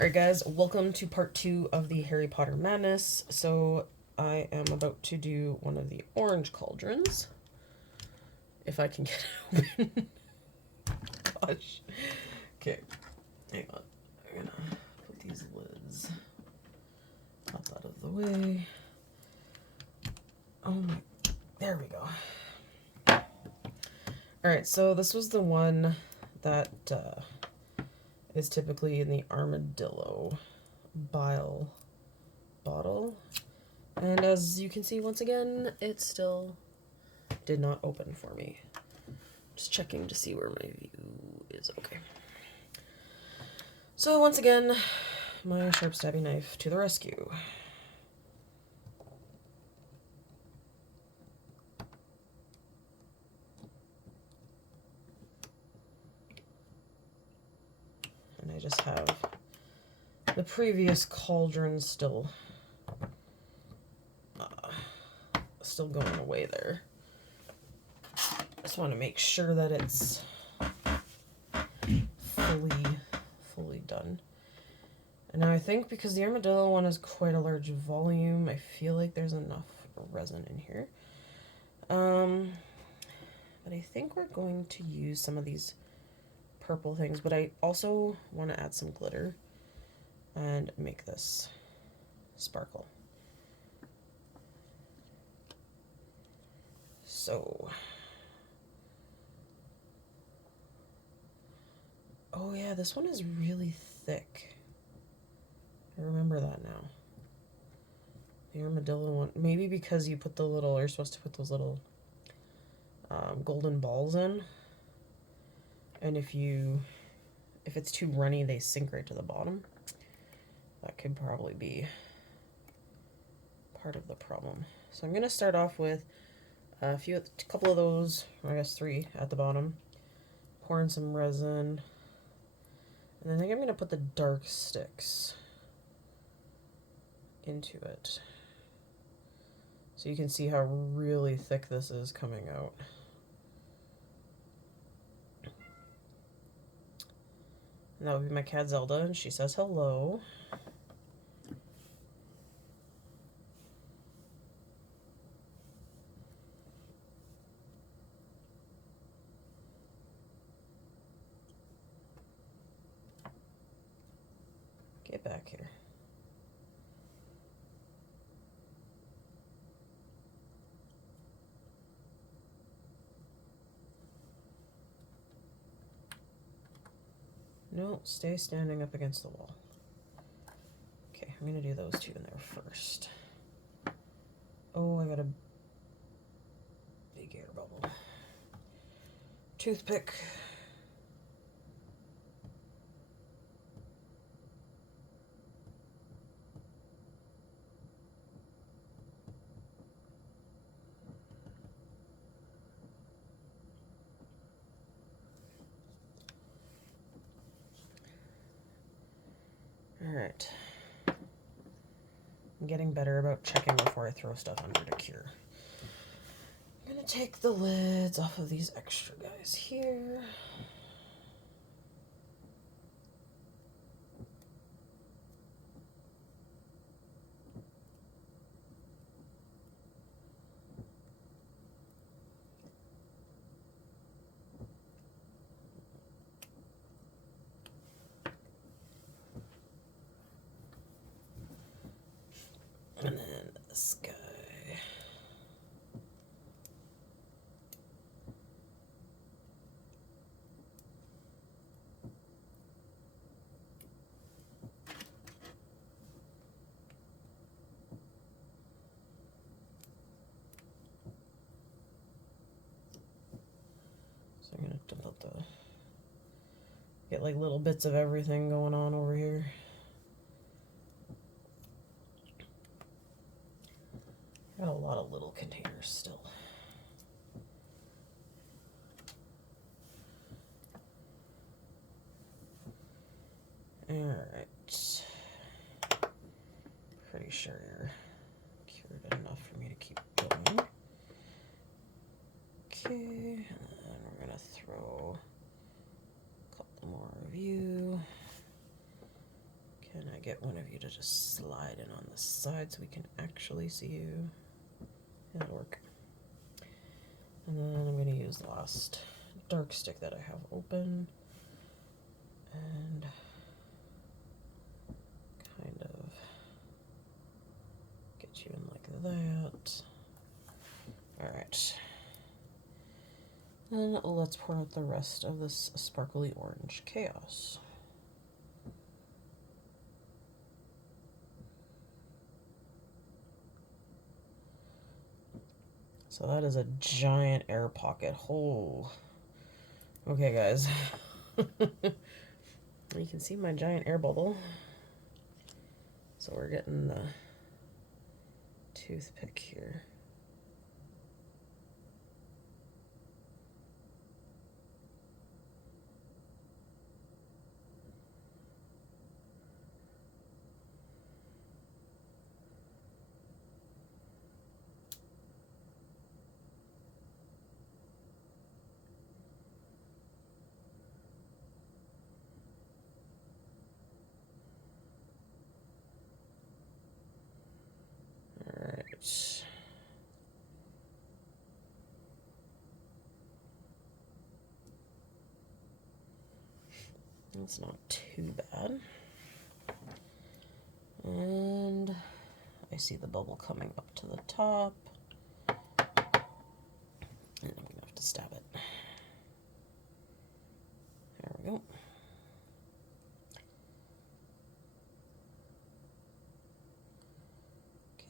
Alright guys, welcome to part 2 of the Harry Potter madness. So I am about to do one of the orange cauldrons. If I can get it open. Gosh. Okay, hang on. I'm gonna put these lids up out of the way. Oh my, there we go. Alright, so this was the one that is typically in the armadillo bile bottle. And as you can see, once again, it still did not open for me. Just checking to see where my view is okay. So once again, my sharp stabby knife to the rescue. And I just have the previous cauldron still going away there. Just want to make sure that it's fully done. And now I think because the armadillo one is quite a large volume, I feel like there's enough resin in here. But I think we're going to use some of these purple things, but I also want to add some glitter and make this sparkle. So, oh yeah, this one is really thick. I remember that now. The armadillo one, maybe because you put the little, you're supposed to put those little golden balls in, and if it's too runny, they sink right to the bottom. That could probably be part of the problem. So I'm gonna start off with a couple of those, or I guess 3 at the bottom. Pour in some resin, and I think I'm gonna put the dark sticks into it, so you can see how really thick this is coming out. And that would be my cat Zelda, and she says hello. Get back here. No, stay standing up against the wall. Okay, I'm gonna do those 2 in there first. Oh, I got a big air bubble. Toothpick. Alright. I'm getting better about checking before I throw stuff under to cure. I'm gonna take the lids off of these extra guys here. And then this guy. So I'm gonna dump out get like little bits of everything going on over here. Got a lot of little containers still. Alright. Pretty sure you're cured enough for me to keep going. Okay, and then we're gonna throw a couple more of you. get one of you to just slide in on the side so we can actually see you. Yeah, that'll work. And then I'm going to use the last dark stick that I have open and kind of get you in like that. All right. Then let's pour out the rest of this sparkly orange chaos. So that is a giant air pocket. Oh. Okay, guys. You can see my giant air bubble. So we're getting the toothpick here. Alright. That's not too bad. And I see the bubble coming up to the top. And I'm gonna have to stab it. There we go.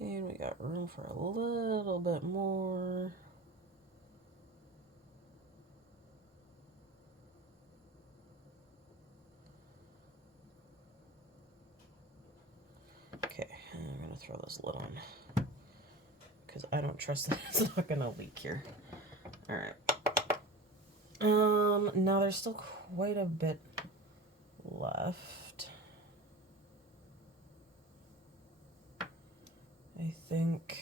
Okay, and we got room for a little bit more. Okay, I'm gonna throw this lid on because I don't trust that it's not gonna leak here. All right. Now there's still quite a bit left. I think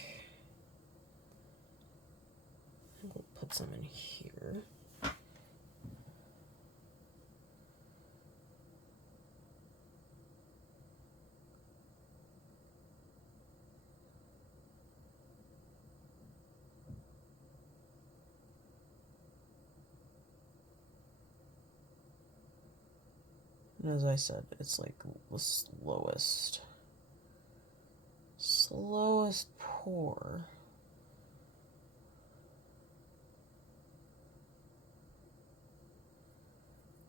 we'll put some in here. And as I said, it's like the slowest pour.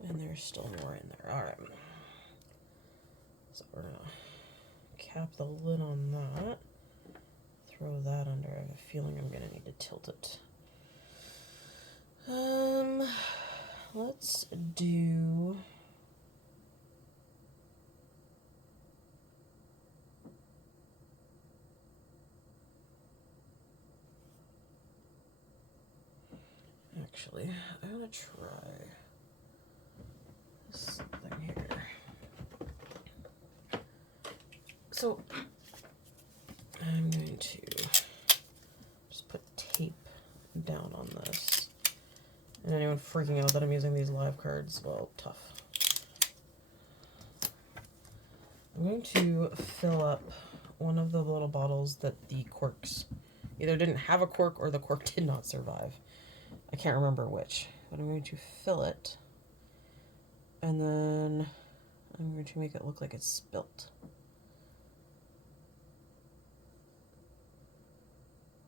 And there's still more in there. All right. So we're gonna cap the lid on that. Throw that under. I have a feeling I'm gonna need to tilt it. Let's do. Actually, I'm gonna try this thing here. So I'm going to just put tape down on this. And anyone freaking out that I'm using these live cards, well, tough. I'm going to fill up one of the little bottles that the corks either didn't have a cork or the cork did not survive. I can't remember which, but I'm going to fill it, and then I'm going to make it look like it's spilt.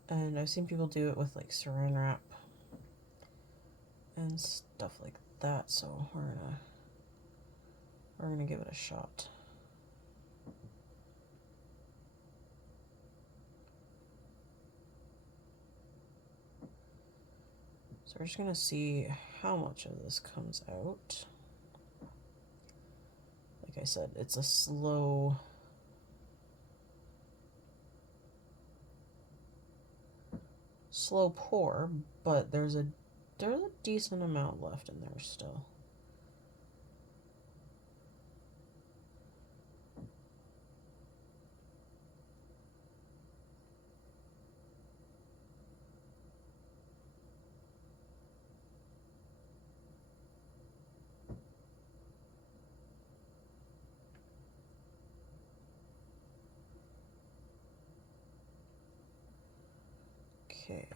And I've seen people do it with like saran wrap and stuff like that, so we're gonna give it a shot. So we're just gonna see how much of this comes out. Like I said, it's a slow pour, but there's a decent amount left in there still. Okay.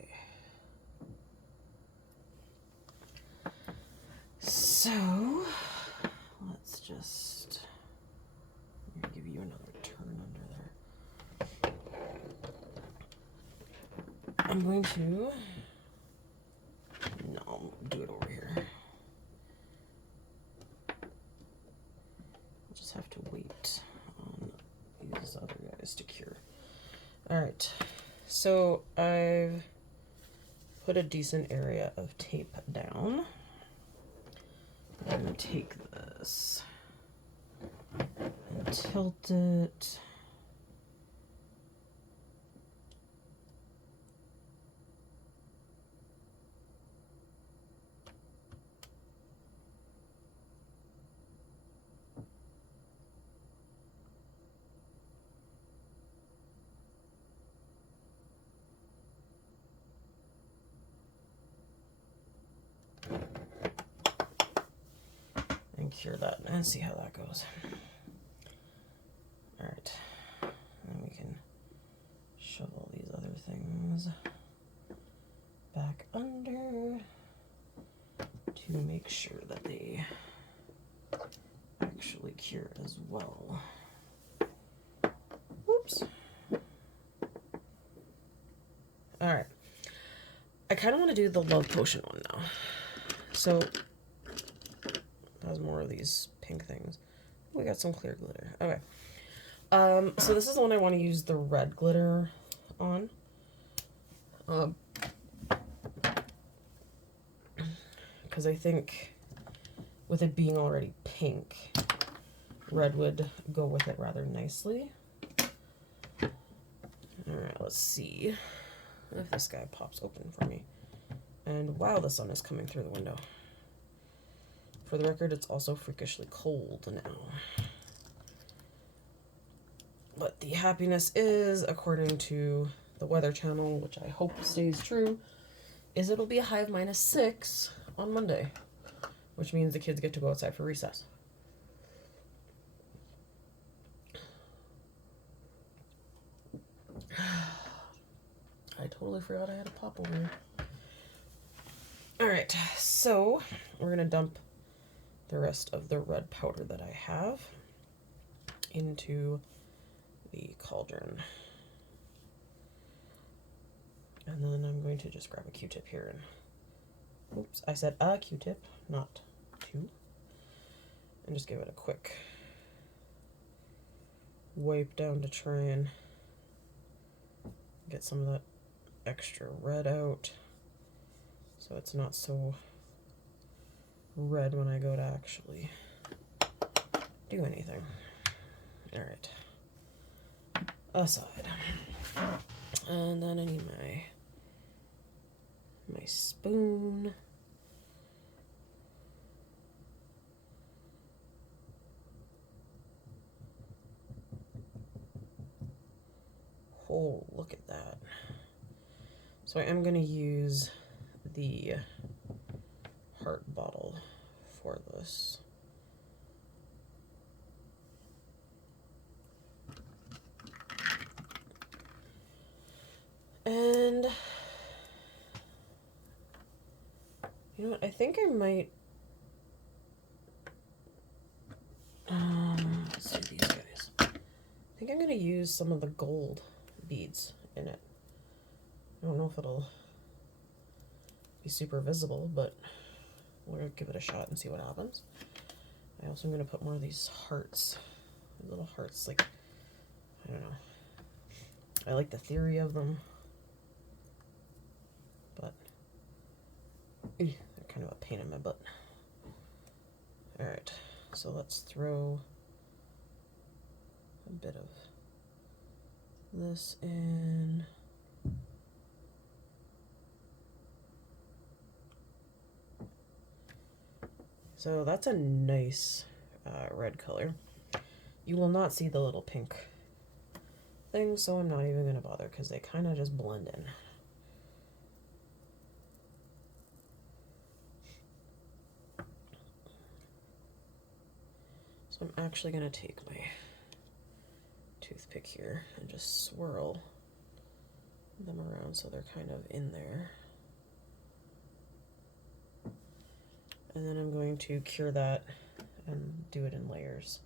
So, let's just give you another turn under there. I'm going to, no, I'll do it over here. I'll just have to wait on these other guys to cure. All right, so I've put a decent area of tape down. I'm going to take this and tilt it. And cure that and see how that goes. All right, and we can shove all these other things back under to make sure that they actually cure as well. Oops. All right, I kind of want to do the love potion one now. So it has more of these pink things. We got some clear glitter. Okay. So this is the one I want to use the red glitter on. Because I think with it being already pink, red would go with it rather nicely. Alright, let's see if this guy pops open for me. And wow, the sun is coming through the window. For the record, it's also freakishly cold now. But the happiness is, according to the Weather Channel, which I hope stays true, is it'll be a high of -6 on Monday, which means the kids get to go outside for recess. I totally forgot I had a pop over here. Alright, so we're going to dump the rest of the red powder that I have into the cauldron. And then I'm going to just grab a Q-tip here and, oops, I said a Q-tip, not two. And just give it a quick wipe down to try and get some of that extra red out, so it's not so red when I go to actually do anything. All right, aside. And then I need my spoon. Oh, look at that. So I am going to use the heart bottle for this. And you know what? I think I might let's do these guys. I think I'm going to use some of the gold beads in it. I don't know if it'll be super visible, but we'll give it a shot and see what happens. I also am going to put more of these hearts, little hearts, like, I don't know. I like the theory of them, but they're kind of a pain in my butt. Alright, so let's throw a bit of this in. So that's a nice red color. You will not see the little pink things, so I'm not even going to bother because they kind of just blend in. So I'm actually going to take my toothpick here and just swirl them around so they're kind of in there. And then I'm going to cure that and do it in layers,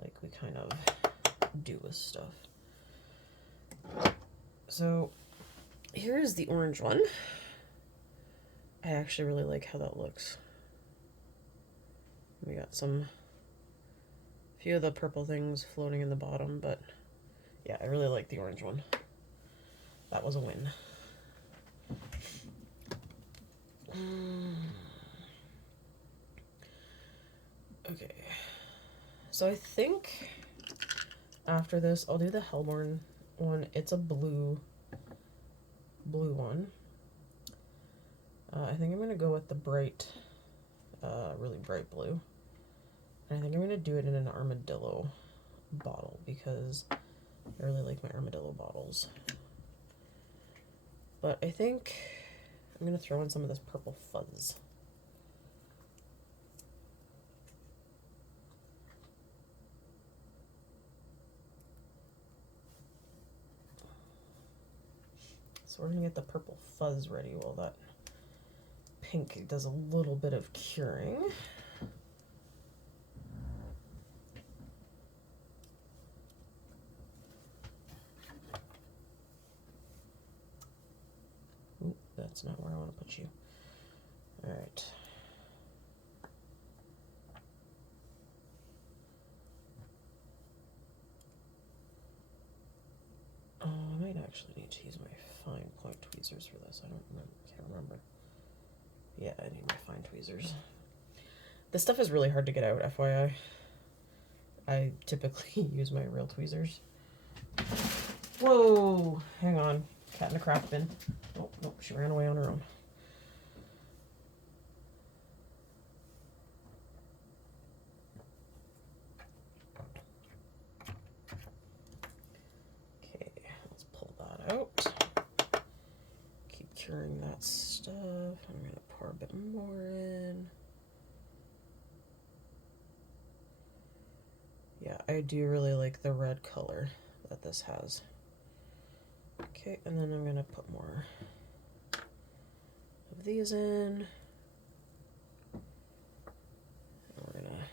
like we kind of do with stuff. So here is the orange one. I actually really like how that looks. We got some few of the purple things floating in the bottom, but yeah, I really like the orange one. That was a win. Okay, so I think after this I'll do the Hellborn one. It's a blue one. I think I'm gonna go with the bright, really bright blue. And I think I'm gonna do it in an armadillo bottle because I really like my armadillo bottles. But I think I'm gonna throw in some of this purple fuzz. So we're gonna get the purple fuzz ready while that pink does a little bit of curing. Ooh, that's not where I want to put you. All right. I might actually need to use my fine point tweezers for this. Can't remember. Yeah, I need my fine tweezers. This stuff is really hard to get out, FYI. I typically use my real tweezers. Whoa, hang on. Cat in a crap bin. Oh, no, she ran away on her own. Okay, let's pull that out. Keep curing that stuff. I'm gonna pour a bit more in. Yeah, I do really like the red color that this has. Okay, and then I'm gonna put more of these in. And we're gonna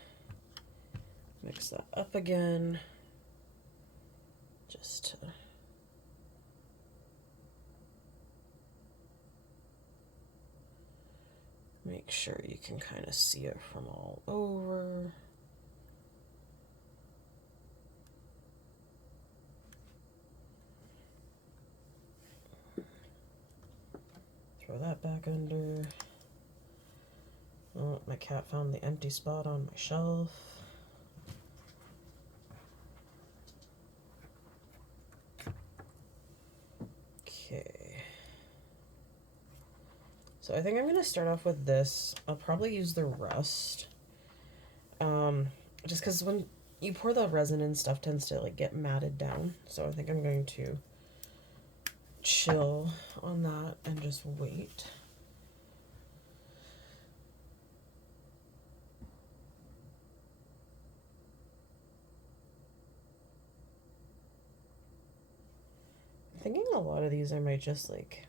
mix that up again. Just to make sure you can kind of see it from all over. Throw that back under. Oh, my cat found the empty spot on my shelf. Okay. So I think I'm going to start off with this. I'll probably use the rest. Just because when you pour the resin and stuff tends to like get matted down. So I think I'm going to chill on that and just wait. I'm thinking a lot of these I might just like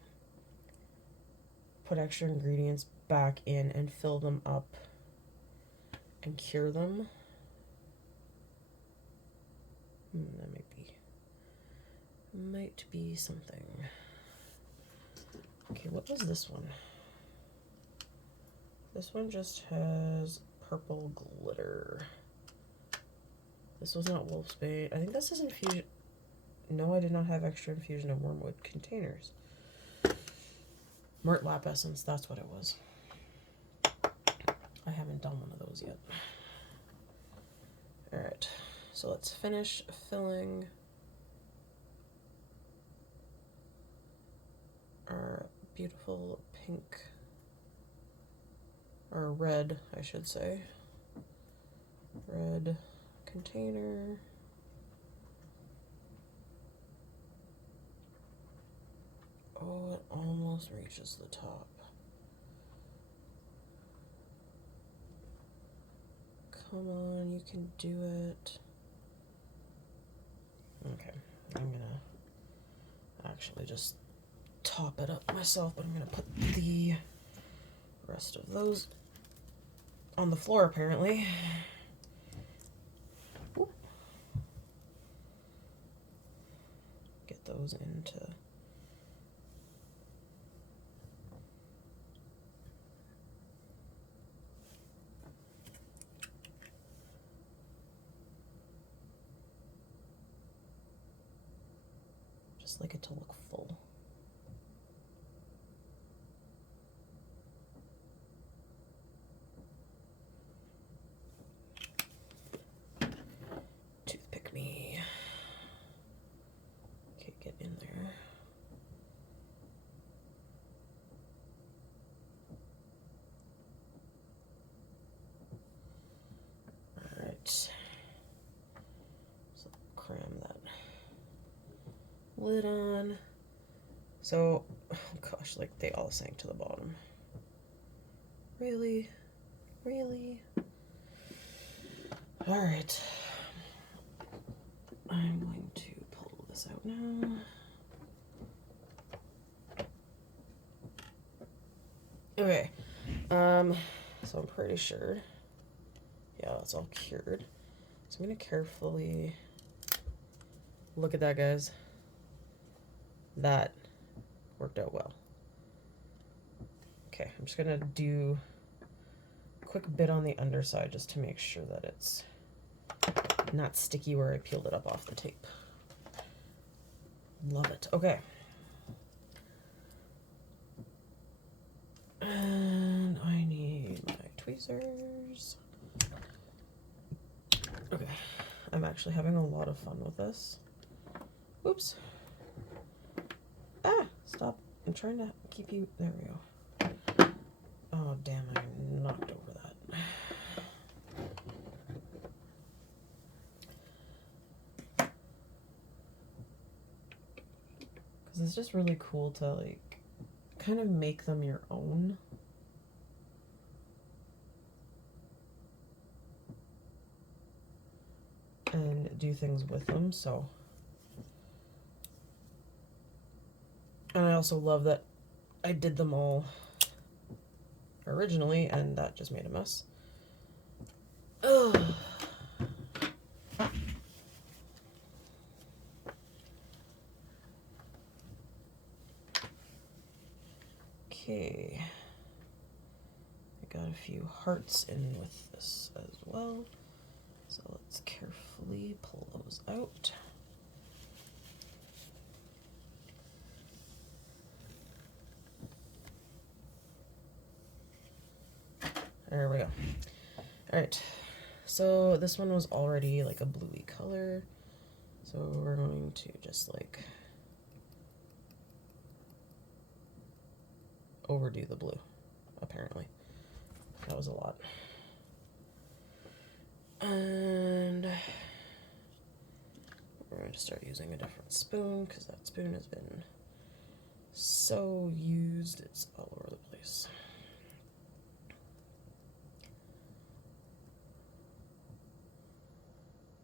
put extra ingredients back in and fill them up and cure them. That might be something. Okay, what was this one? This one just has purple glitter. This was not wolfsbane. I think this is infusion. No, I did not have extra infusion of wormwood containers. Murt lap essence, that's what it was. I haven't done one of those yet. Alright, so let's finish filling our beautiful pink, or red, I should say. Red container. Oh, it almost reaches the top. Come on, you can do it. Okay, I'm gonna actually just top it up myself, but I'm going to put the rest of those on the floor apparently. Whoop. Get those into just like it to look full. Toothpick me. Okay, get in there. All right. So cram that lid on. So, oh gosh, like they all sank to the bottom. Really? Really? All right. I'm going to pull this out now. Okay. So I'm pretty sure. Yeah, it's all cured. So I'm gonna carefully look at that, guys. That worked out well. Okay, I'm just gonna do a quick bit on the underside just to make sure that it's not sticky where I peeled it up off the tape. Love it. Okay. And I need my tweezers. Okay. I'm actually having a lot of fun with this. Oops. Ah, stop. I'm trying to keep you. There we go. Oh, damn, I knocked over that. Because it's just really cool to, like, kind of make them your own. And do things with them, so. And I also love that I did them all originally, and that just made a mess. Ugh. Okay. I got a few hearts in with this as well. So let's carefully pull those out. There we go. All right. So this one was already like a bluey color. So we're going to just like overdo the blue, apparently. That was a lot. And we're going to start using a different spoon because that spoon has been so used, it's all over the place.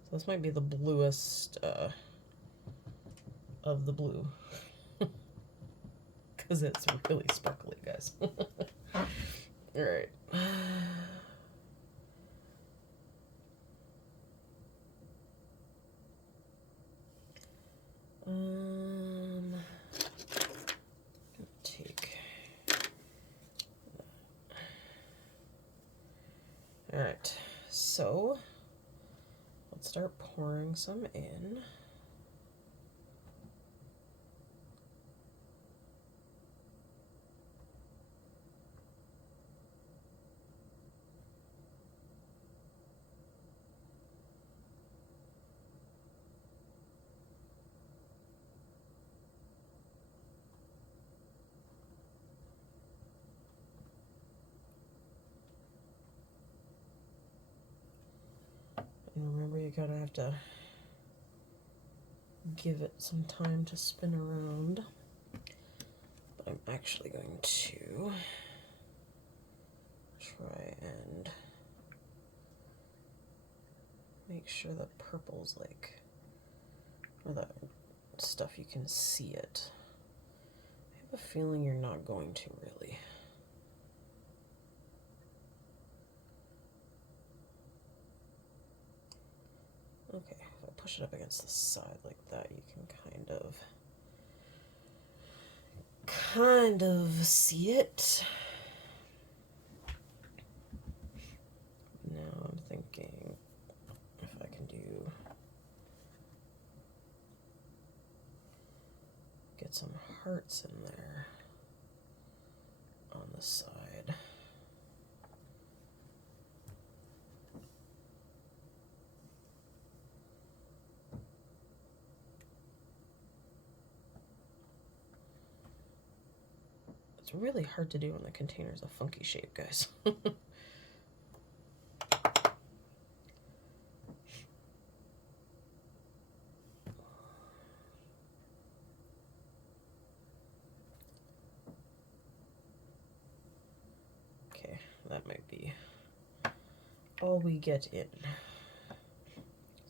So this might be the bluest of the blue. Because it's really sparkly, guys. Alright. Take that. Alright, so let's start pouring some in. And remember, you gotta have to give it some time to spin around. But I'm actually going to try and make sure the purple's like, or that stuff you can see it. I have a feeling you're not going to really. Okay, if I push it up against the side like that, you can kind of see it. Now I'm thinking if I can get some hearts in there on the side. It's really hard to do when the container's a funky shape, guys. Okay, that might be all we get in.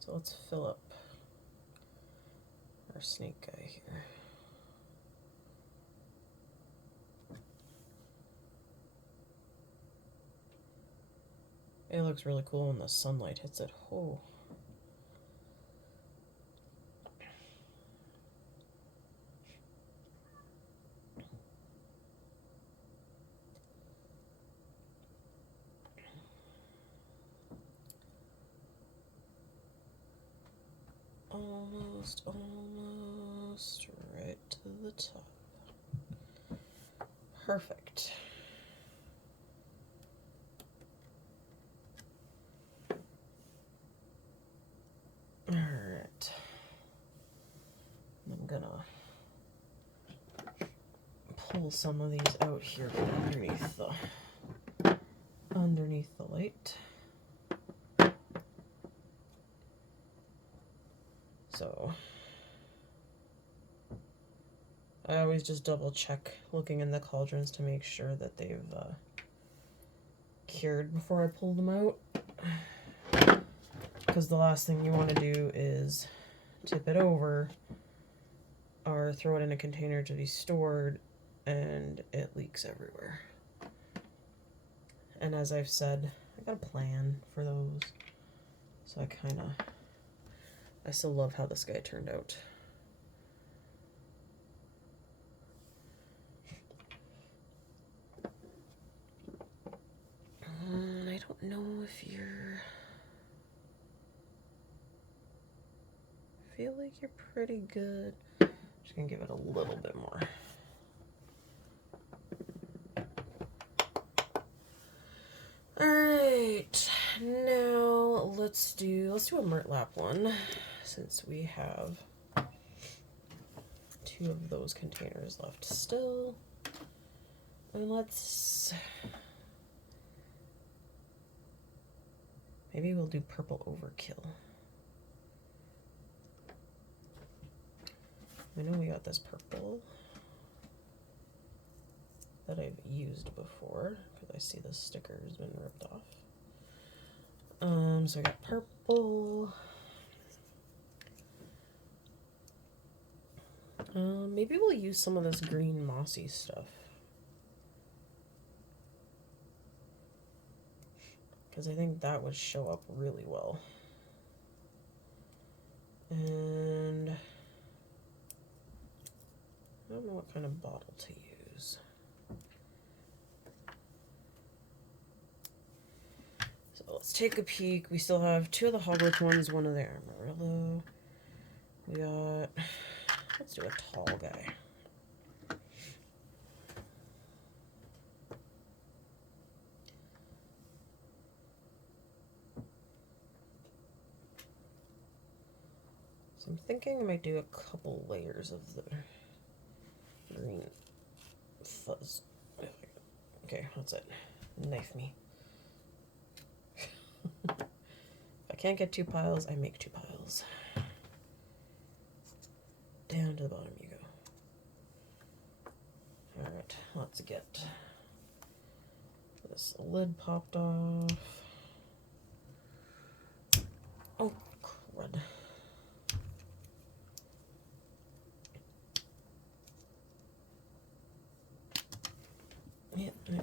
So let's fill up our snake guy here. It looks really cool when the sunlight hits it. Oh. Almost right to the top. Perfect. All right. I'm gonna pull some of these out here underneath the light. So I always just double check looking in the cauldrons to make sure that they've cured before I pull them out. Because the last thing you want to do is tip it over or throw it in a container to be stored and it leaks everywhere. And as I've said, I got a plan for those. So I still love how this guy turned out. I don't know if I feel like you're pretty good. Just gonna give it a little bit more. Alright, now let's do a Murtlap one, since we have 2 of those containers left still. And maybe we'll do purple overkill. I know we got this purple that I've used before, because I see the sticker has been ripped off. So I got purple. Maybe we'll use some of this green mossy stuff, because I think that would show up really well. And I don't know what kind of bottle to use. So let's take a peek. We still have 2 of the Hogwarts ones, 1 of the Amarillo. We got, let's do a tall guy. So I'm thinking I might do a couple layers of the green fuzz. Okay, that's it. Knife me. If I can't get 2 piles, I make 2 piles. Down to the bottom you go. Alright, let's get this lid popped off. Oh, crud.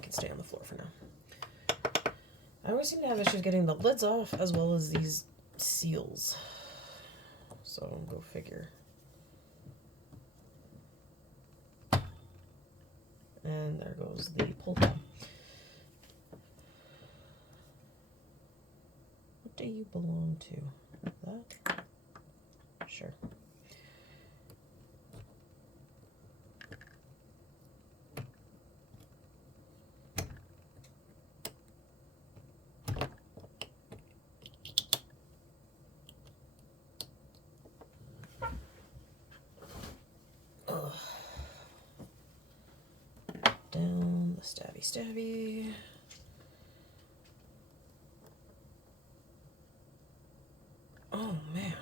can stay on the floor for now. I always seem to have issues getting the lids off as well as these seals. So go figure. And there goes the pull tab. What do you belong to? That? Sure. Down the stabby stabby. Oh man.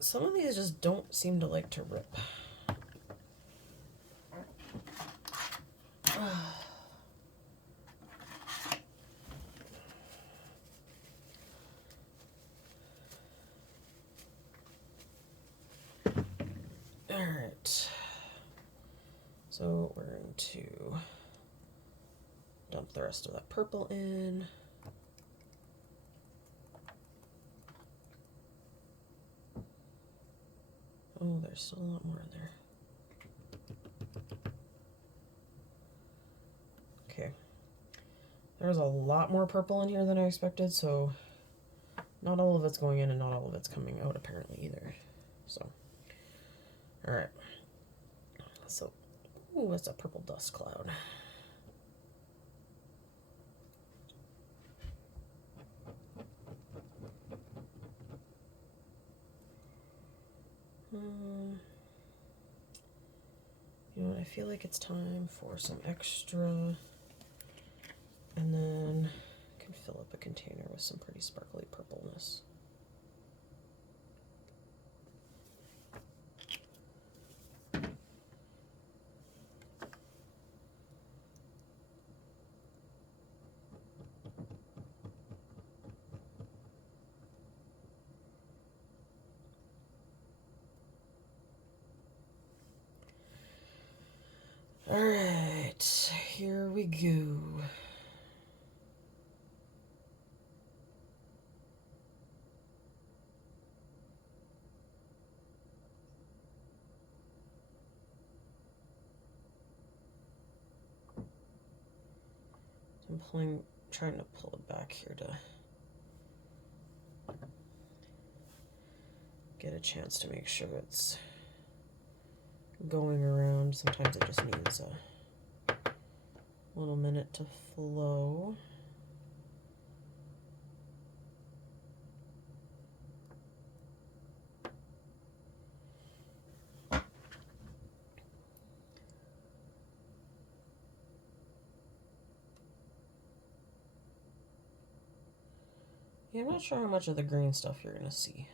Some of these just don't seem to like to rip. Alright. So we're going to dump the rest of that purple in. Oh, there's still a lot more in there. Okay. There's a lot more purple in here than I expected, so not all of it's going in and not all of it's coming out apparently either. So, alright. So, ooh, that's a purple dust cloud. You know what, I feel like it's time for some extra, and then I can fill up a container with some pretty sparkly purpleness. Alright, here we go. I'm trying to pull it back here to get a chance to make sure it's going around. Sometimes it just needs a little minute to flow. Yeah, I'm not sure how much of the green stuff you're gonna see,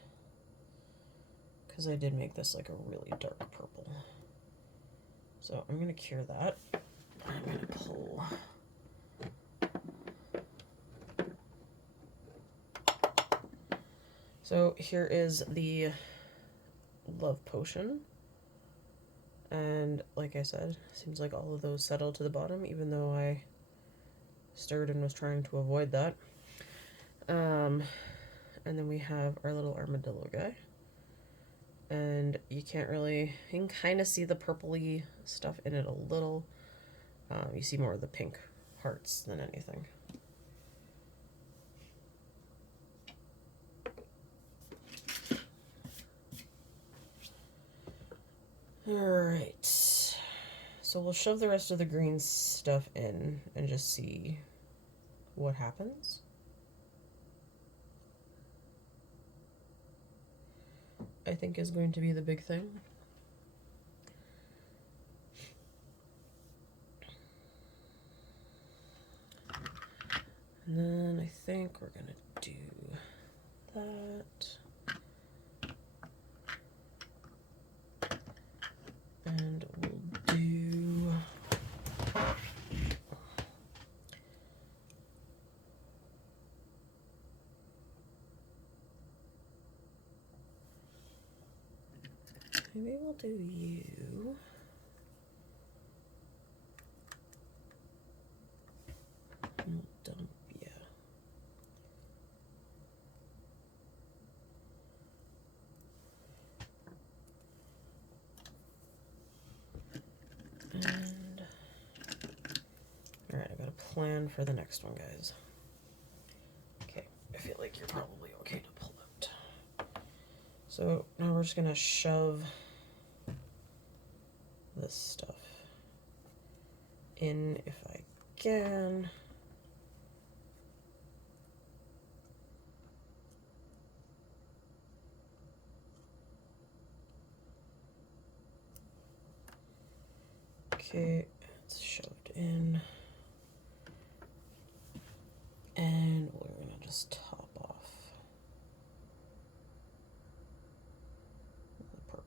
because I did make this like a really dark purple. So I'm gonna cure that. I'm gonna pull. So here is the love potion. And like I said, seems like all of those settled to the bottom, even though I stirred and was trying to avoid that. And then we have our little armadillo guy. And you can kind of see the purpley stuff in it a little. You see more of the pink hearts than anything. Alright. So we'll shove the rest of the green stuff in and just see what happens. I think is going to be the big thing. And then I think we're gonna do that. And we'll do maybe we'll do you. plan for the next one, guys. Okay, I feel like you're probably okay to pull out. So now we're just gonna shove this stuff in if I can. Okay, it's shoved in. And we're going to just top off the purple.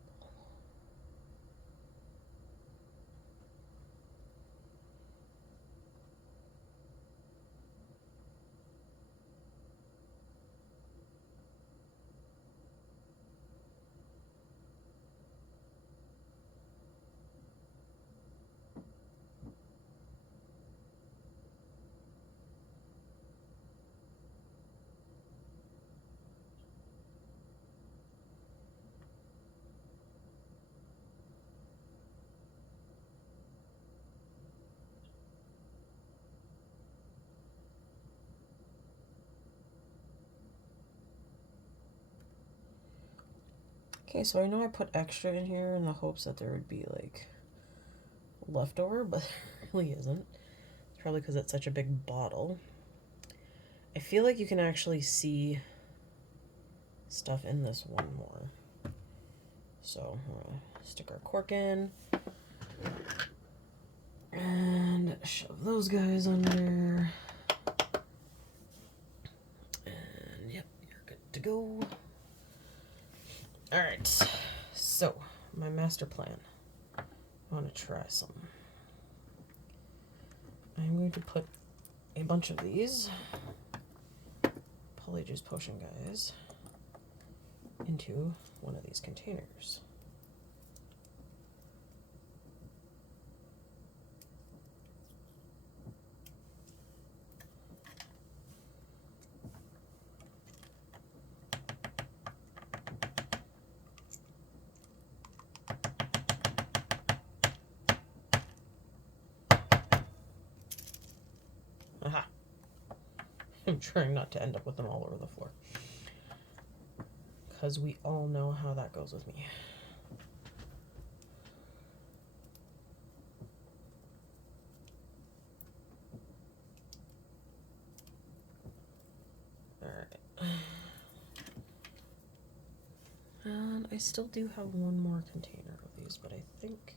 Okay, so I know I put extra in here in the hopes that there would be like leftover, but there really isn't. It's probably because it's such a big bottle. I feel like you can actually see stuff in this one more. So I'm gonna stick our cork in and shove those guys under. And yep, you're good to go. All right, so my master plan. I want to try some. I'm going to put a bunch of these polyjuice potion guys into one of these containers. Aha. I'm trying not to end up with them all over the floor, because we all know how that goes with me. Alright. And I still do have one more container of these, but I think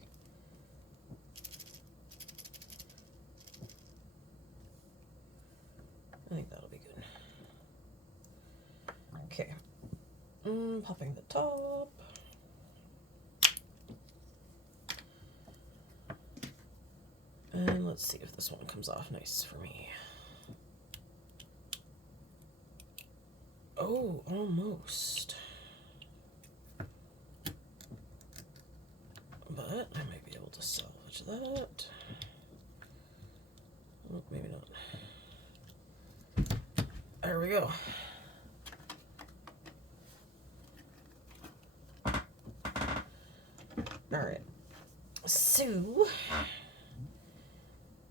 that'll be good. Okay. Popping the top. And let's see if this one comes off nice for me. Oh, almost. But I might be able to salvage that. Oh, maybe not. There we go. Alright. So,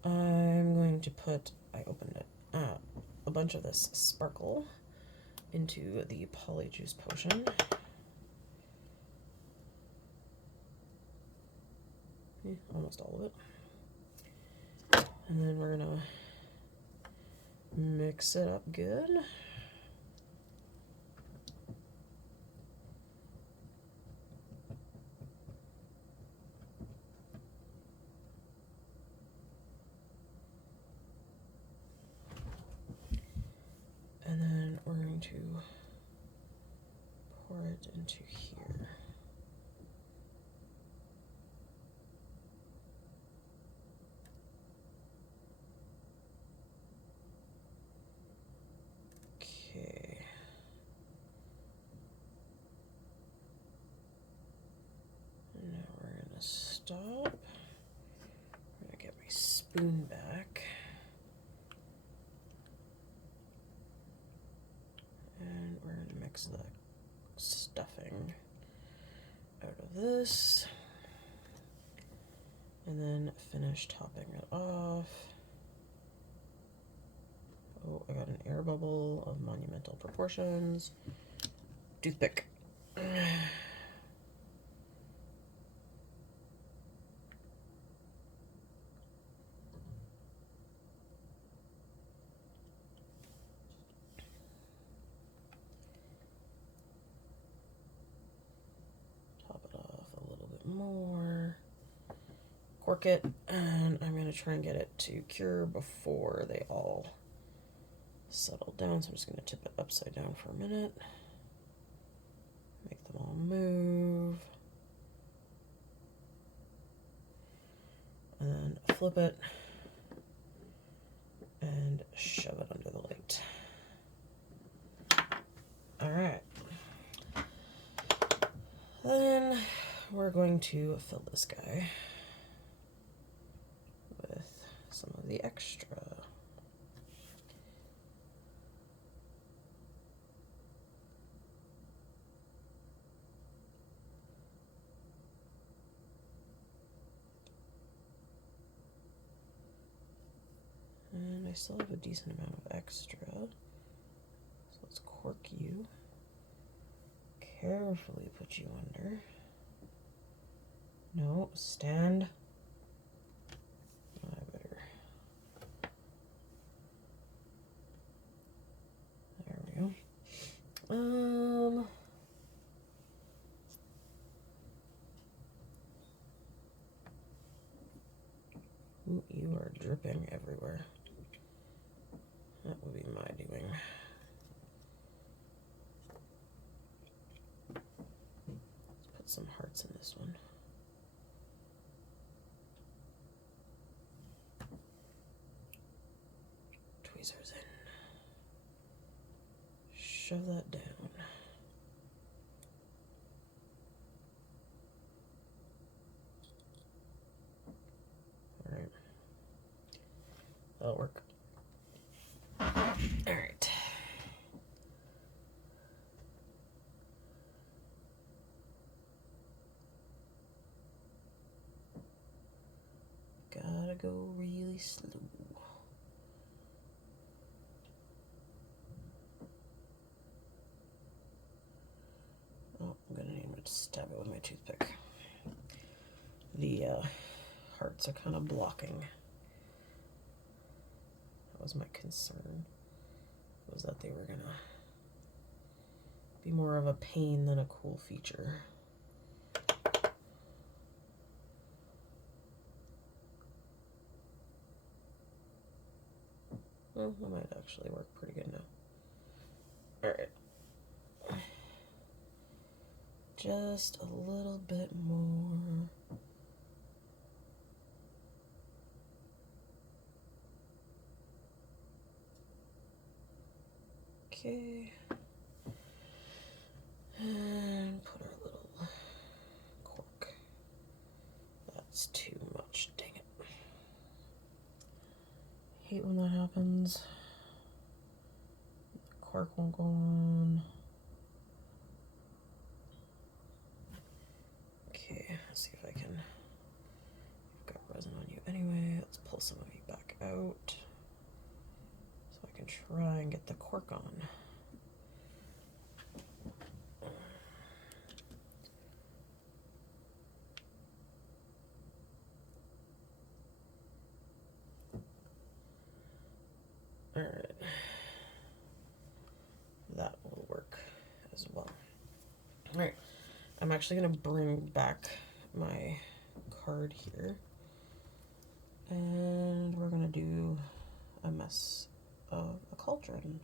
I'm going to put, I opened it, a bunch of this sparkle into the polyjuice potion. Almost all of it. And then we're gonna mix it up good. And then we're going to pour it into here. Okay. And now we're gonna stop. I'm gonna get my spoon back. And we're gonna mix the stuffing out of this. And then finish topping it off Oh, I got an air bubble of monumental proportions. Toothpick. Top it off a little bit more. Cork it, and I'm going to try and get it to cure before they all settle down. So I'm just going to tip it upside down for a minute. Make them all move. And then flip it and shove it under the light. All right. Then we're going to fill this guy with some of the extra. And I still have a decent amount of extra. So let's cork you. Carefully put you under. No, stand. I better. There we go. Ooh, you are dripping everywhere. That would be my doing. Let's put some hearts in this one. Tweezers in. Shove that down. All right. That'll work. All right. Gotta go really slow. Oh, I'm gonna need to stab it with my toothpick. The hearts are kind of blocking. That was my concern, was that they were gonna be more of a pain than a cool feature. Well, that might actually work pretty good now. All right. Just a little bit more. Okay. And put our little cork. That's too much, dang it. Hate when that happens. The cork won't go on. Okay, let's see if I can. I've got resin on you anyway. Let's pull some of you back out so I can try and get the cork on. All right, that will work as well. All right, I'm actually gonna bring back my card here, and we're gonna do a mess of a cauldron.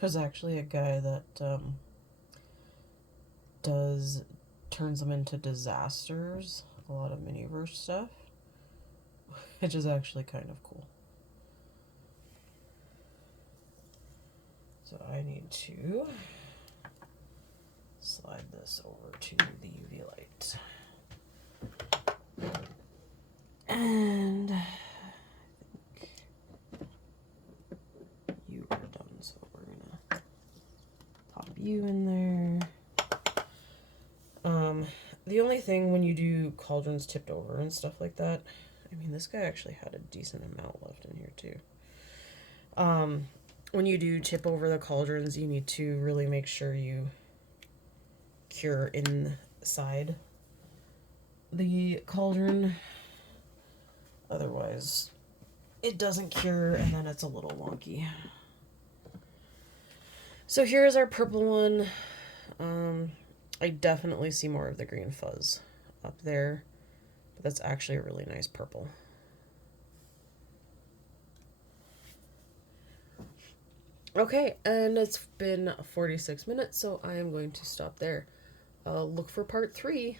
There's actually a guy that turns them into disasters, a lot of miniverse stuff, which is actually kind of cool. So I need to slide this over to the UV light. And I think you are done, so we're gonna pop you in there. The only thing when you do cauldrons tipped over and stuff like that, I mean, this guy actually had a decent amount left in here too. When you do tip over the cauldrons, you need to really make sure you cure inside the cauldron. Otherwise, it doesn't cure and then it's a little wonky. So here's our purple one. I definitely see more of the green fuzz up there, but that's actually a really nice purple. Okay, and it's been 46 minutes, so I am going to stop there. Look for part 3.